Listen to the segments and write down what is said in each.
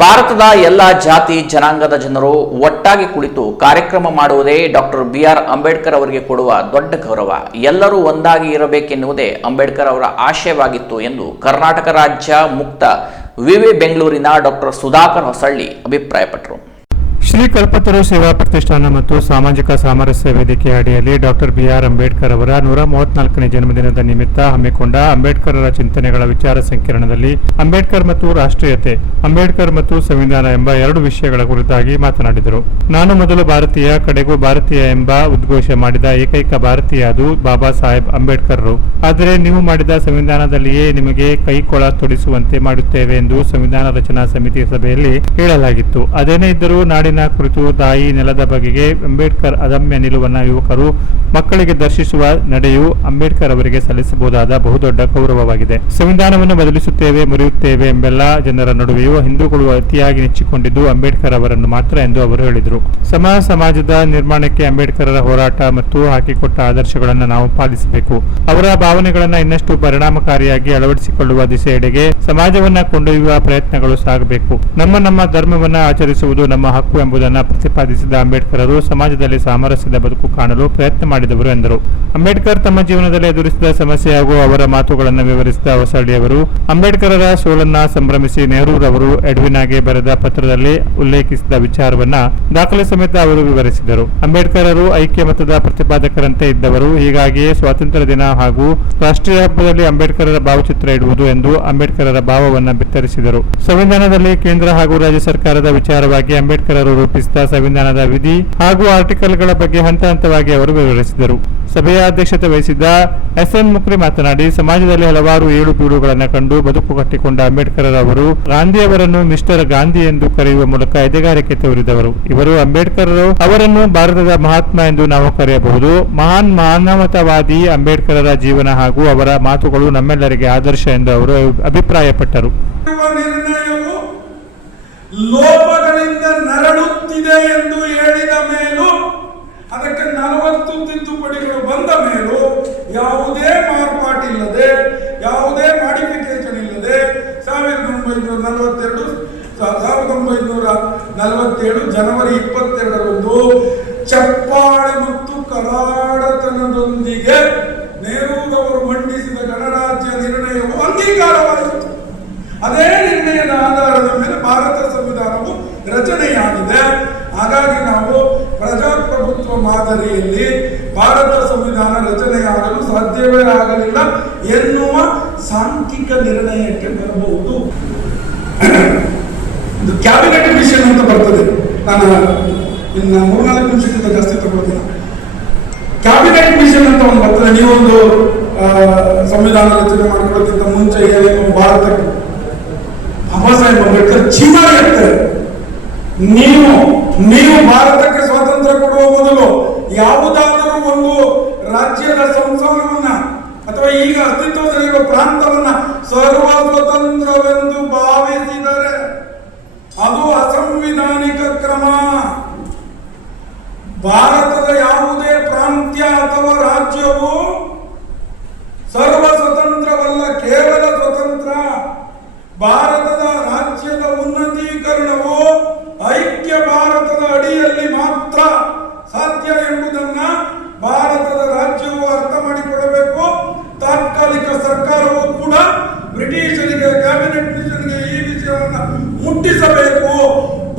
ಭಾರತದ ಎಲ್ಲ ಜಾತಿ ಜನಾಂಗದ ಜನರು ಒಟ್ಟಾಗಿ ಕುಳಿತು ಕಾರ್ಯಕ್ರಮ ಮಾಡುವುದೇ ಡಾಕ್ಟರ್ ಬಿ ಆರ್ ಅಂಬೇಡ್ಕರ್ ಅವರಿಗೆ ಕೊಡುವ ದೊಡ್ಡ ಗೌರವ. ಎಲ್ಲರೂ ಒಂದಾಗಿ ಇರಬೇಕೆನ್ನುವುದೇ ಅಂಬೇಡ್ಕರ್ ಅವರ ಆಶಯವಾಗಿತ್ತು ಎಂದು ಕರ್ನಾಟಕ ರಾಜ್ಯ ಮುಕ್ತ ವಿವಿ ಬೆಂಗಳೂರಿನ ಡಾಕ್ಟರ್ ಸುಧಾಕರ್ ಹೊಸಳ್ಳಿ ಅಭಿಪ್ರಾಯಪಟ್ಟರು. ಶ್ರೀ ಕಲ್ಪತರು ಸೇವಾ ಪ್ರತಿಷ್ಠಾನ ಮತ್ತು ಸಾಮಾಜಿಕ ಸಾಮರಸ್ಯ ವೇದಿಕೆ ಅಡಿಯಲ್ಲಿ ಡಾಕ್ಟರ್ ಬಿ ಆರ್ ಅಂಬೇಡ್ಕರ್ ಅವರ ನೂರ ಮೂವತ್ನಾಲ್ಕನೇ ಜನ್ಮದಿನದ ನಿಮಿತ್ತ ಹಮ್ಮಿಕೊಂಡ ಅವರ ಚಿಂತನೆಗಳ ವಿಚಾರ ಸಂಕಿರಣದಲ್ಲಿ ಅಂಬೇಡ್ಕರ್ ಮತ್ತು ರಾಷ್ಟ್ರೀಯತೆ, ಅಂಬೇಡ್ಕರ್ ಮತ್ತು ಸಂವಿಧಾನ ಎಂಬ ಎರಡು ವಿಷಯಗಳ ಕುರಿತಾಗಿ ಮಾತನಾಡಿದರು. ನಾನು ಮೊದಲು ಭಾರತೀಯ, ಕಡೆಗೂ ಭಾರತೀಯ ಎಂಬ ಉದ್ಘೋಷ ಮಾಡಿದ ಏಕೈಕ ಭಾರತೀಯ ಅದು ಬಾಬಾ ಸಾಹೇಬ್ ಅಂಬೇಡ್ಕರ್ರು. ಆದರೆ ನೀವು ಮಾಡಿದ ಸಂವಿಧಾನದಲ್ಲಿಯೇ ನಿಮಗೆ ಕೈಕೊಳ ತೊಡಿಸುವಂತೆ ಮಾಡುತ್ತೇವೆ ಎಂದು ಸಂವಿಧಾನ ರಚನಾ ಸಮಿತಿ ಸಭೆಯಲ್ಲಿ ಹೇಳಲಾಗಿತ್ತು. ಅದೇನೇ ಇದ್ದರೂ ನಾಡಿನ ಕುರಿತು ತಾಯಿ ನೆಲದ ಬಗೆಗೆ ಅಂಬೇಡ್ಕರ್ ಅದಮ್ಯ ನಿಲುವನ್ನು ಯುವಕರು ಮಕ್ಕಳಿಗೆ ದರ್ಶಿಸುವ ನಡೆಯು ಅಂಬೇಡ್ಕರ್ ಅವರಿಗೆ ಸಲ್ಲಿಸಬಹುದಾದ ಬಹುದೊಡ್ಡ ಗೌರವವಾಗಿದೆ. ಸಂವಿಧಾನವನ್ನು ಬದಲಿಸುತ್ತೇವೆ, ಮುರಿಯುತ್ತೇವೆ ಎಂಬೆಲ್ಲ ಜನರ ನಡುವೆಯೂ ಹಿಂದೂಗಳು ಅತಿಯಾಗಿ ನೆಚ್ಚಿಕೊಂಡಿದ್ದು ಅಂಬೇಡ್ಕರ್ ಅವರನ್ನು ಮಾತ್ರ ಎಂದು ಅವರು ಹೇಳಿದರು. ಸಮ ಸಮಾಜದ ನಿರ್ಮಾಣಕ್ಕೆ ಅಂಬೇಡ್ಕರರ ಹೋರಾಟ ಮತ್ತು ಹಾಕಿಕೊಟ್ಟ ಆದರ್ಶಗಳನ್ನು ನಾವು ಪಾಲಿಸಬೇಕು. ಅವರ ಭಾವನೆಗಳನ್ನು ಇನ್ನಷ್ಟು ಪರಿಣಾಮಕಾರಿಯಾಗಿ ಅಳವಡಿಸಿಕೊಳ್ಳುವ ದಿಸೆಯೆಡೆಗೆ ಸಮಾಜವನ್ನ ಕೊಂಡೊಯ್ಯುವ ಪ್ರಯತ್ನಗಳು ಸಾಗಬೇಕು. ನಮ್ಮ ನಮ್ಮ ಧರ್ಮವನ್ನ ಆಚರಿಸುವುದು ನಮ್ಮ ಹಕ್ಕು ಎಂಬುದನ್ನು ಪ್ರತಿಪಾದಿಸಿದ ಅಂಬೇಡ್ಕರರು ಸಮಾಜದಲ್ಲಿ ಸಾಮರಸ್ಯದ ಬದುಕು ಕಾಣಲು ಪ್ರಯತ್ನ ಮಾಡಿದವರು ಎಂದರು. ಅಂಬೇಡ್ಕರ್ ತಮ್ಮ ಜೀವನದಲ್ಲಿ ಎದುರಿಸಿದ ಸಮಸ್ಯೆ ಹಾಗೂ ಅವರ ಮಾತುಗಳನ್ನು ವಿವರಿಸಿದ ಹೊಸಳ್ಳಿಯವರು, ಅಂಬೇಡ್ಕರರ ಸೋಲನ್ನ ಸಂಭ್ರಮಿಸಿ ನೆಹರೂರವರು ಎಡ್ವಿನಾಗೆ ಬರೆದ ಪತ್ರದಲ್ಲಿ ಉಲ್ಲೇಖಿಸಿದ ವಿಚಾರವನ್ನ ದಾಖಲೆ ಸಮೇತ ಅವರು ವಿವರಿಸಿದರು. ಅಂಬೇಡ್ಕರರು ಐಕ್ಯ ಮತದ ಪ್ರತಿಪಾದಕರಂತೆ ಇದ್ದವರು, ಹೀಗಾಗಿಯೇ ಸ್ವಾತಂತ್ರ್ಯ ದಿನ ಹಾಗೂ ರಾಷ್ಟ್ರೀಯ ಹಬ್ಬದಲ್ಲಿ ಅಂಬೇಡ್ಕರರ ಭಾವಚಿತ್ರ ಇಡುವುದು ಎಂದು ಅಂಬೇಡ್ಕರರ ಭಾವವನ್ನು ಬಿತ್ತರಿಸಿದರು. ಸಂವಿಧಾನದಲ್ಲಿ ಕೇಂದ್ರ ಹಾಗೂ ರಾಜ್ಯ ಸರ್ಕಾರದ ವಿಚಾರವಾಗಿ ಅಂಬೇಡ್ಕರರು ರೂಪಿಸಿದ ಸಂವಿಧಾನದ ವಿಧಿ ಹಾಗೂ ಆರ್ಟಿಕಲ್ಗಳ ಬಗ್ಗೆ ಹಂತ ಹಂತವಾಗಿ ಅವರು ವಿವರಿಸಿದರು. ಸಭೆಯ ಅಧ್ಯಕ್ಷತೆ ವಹಿಸಿದ್ದ ಎಸ್ ಎನ್ ಮುಕ್ರಿ ಮಾತನಾಡಿ, ಸಮಾಜದಲ್ಲಿ ಹಲವಾರು ಏಳು ಬೀಳುಗಳನ್ನು ಕಂಡು ಬದುಕು ಕಟ್ಟಿಕೊಂಡ ಅಂಬೇಡ್ಕರ್ ಅವರು ಗಾಂಧಿಯವರನ್ನು ಮಿಸ್ಟರ್ ಗಾಂಧಿ ಎಂದು ಕರೆಯುವ ಮೂಲಕ ಎದೆಗಾರಿಕೆ ತೋರಿದವರು. ಇವರು ಅಂಬೇಡ್ಕರ್ ಅವರನ್ನು ಭಾರತದ ಮಹಾತ್ಮ ಎಂದು ನಾವು ಕರೆಯಬಹುದು. ಮಹಾನ್ ಮಾನವತಾವಾದಿ ಅಂಬೇಡ್ಕರರ ಜೀವನ ಹಾಗೂ ಅವರ ಮಾತುಗಳು ನಮ್ಮೆಲ್ಲರಿಗೆ ಆದರ್ಶ ಎಂದು ಅವರು ಅಭಿಪ್ರಾಯಪಟ್ಟರು. ಲೋಪಗಳಿಂದ ನರಳುತ್ತಿದೆ ಎಂದು ಹೇಳಿದ ಮೇಲೂ, ಅದಕ್ಕೆ ನಲವತ್ತು ತಿದ್ದುಪಡಿಗಳು ಬಂದ ಮೇಲೂ ಯಾವುದೇ ಮಾರ್ಪಾಟಿಲ್ಲದೆ, ಯಾವುದೇ ಮಾಡಿಫಿಕೇಶನ್ ಇಲ್ಲದೆ ಸಾವಿರದ ಒಂಬೈನೂರ ನಲವತ್ತೆರಡು, ಸಾವಿರದ ಒಂಬೈನೂರ ನಲವತ್ತೇಳು ಜನವರಿ ಇಪ್ಪತ್ತೆರಡರಂದು ಚಪ್ಪಾಳೆ ಮತ್ತು ಕರಾಡತನದೊಂದಿಗೆ ಆಗಲಿಲ್ಲ ಎನ್ನುವ ಸಾಂಖ್ಯಿಕ ನಿರ್ಣಯಕ್ಕೆ ಬರಬಹುದು. ಇದು ಕ್ಯಾಬಿನೆಟ್ ಮಿಷನ್ ಅಂತ ಬರ್ತದೆ. ನಾನು ಇನ್ನು ಮೂರ್ನಾಲ್ಕು ನಿಮಿಷಕ್ಕಿಂತ ಜಾಸ್ತಿ ತಗೊಳ್ತೀನಿ. ಕ್ಯಾಬಿನೆಟ್ ಮಿಷನ್ ಅಂತ ಒಂದು ಬರ್ತದೆ. ನೀವೊಂದು ಸಂವಿಧಾನ ರಚನೆ ಮಾಡಿಕೊಳ್ಳೋಕ್ಕಿಂತ ಮುಂಚೆ ಭಾರತಕ್ಕೆ ಬಾಬಾ ಸಾಹೇಬ್ ಅಂಬೇಡ್ಕರ್ ಇರ್ತಾರೆ ನೀವು ನೀವು ಭಾರತಕ್ಕೆ सर्वस्वतंत्र बंधु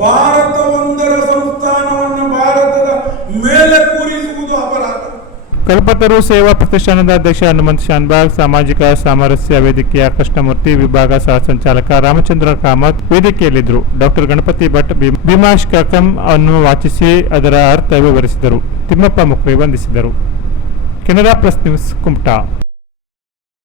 ಭಾರತ ಒಂದರ ಸಂಸ್ಥಾನವನ್ನು ಭಾರತದ ಮೇಲೆ ಕೂರಿಸುವುದು ಅಪರಾಧ. ಕಲ್ಪತರು ಸೇವಾ ಪ್ರತಿಷ್ಠಾನದ ಅಧ್ಯಕ್ಷ ಹನುಮಂತ್ ಶಾನ್ಬಾಗ್, ಸಾಮಾಜಿಕ ಸಾಮರಸ್ಯ ವೇದಿಕೆಯ ಕೃಷ್ಣಮೂರ್ತಿ ವಿಭಾಗ ಸಹ ಸಂಚಾಲಕ ರಾಮಚಂದ್ರ ಕಾಮತ್ ವೇದಿಕೆಯಲ್ಲಿದ್ದರು. ಡಾಕ್ಟರ್ ಗಣಪತಿ ಭಟ್ ಭೀಮ್- ಭೀಮಾಶ್ ಕಕಂ ಅನ್ನು ವಾಚಿಸಿ ಅದರ ಅರ್ಥ ವಿವರಿಸಿದರು. ತಿಮ್ಮಪ್ಪ ಮುಕ್ರಿ ವಂದಿಸಿದರು. Canara press news, Kumta.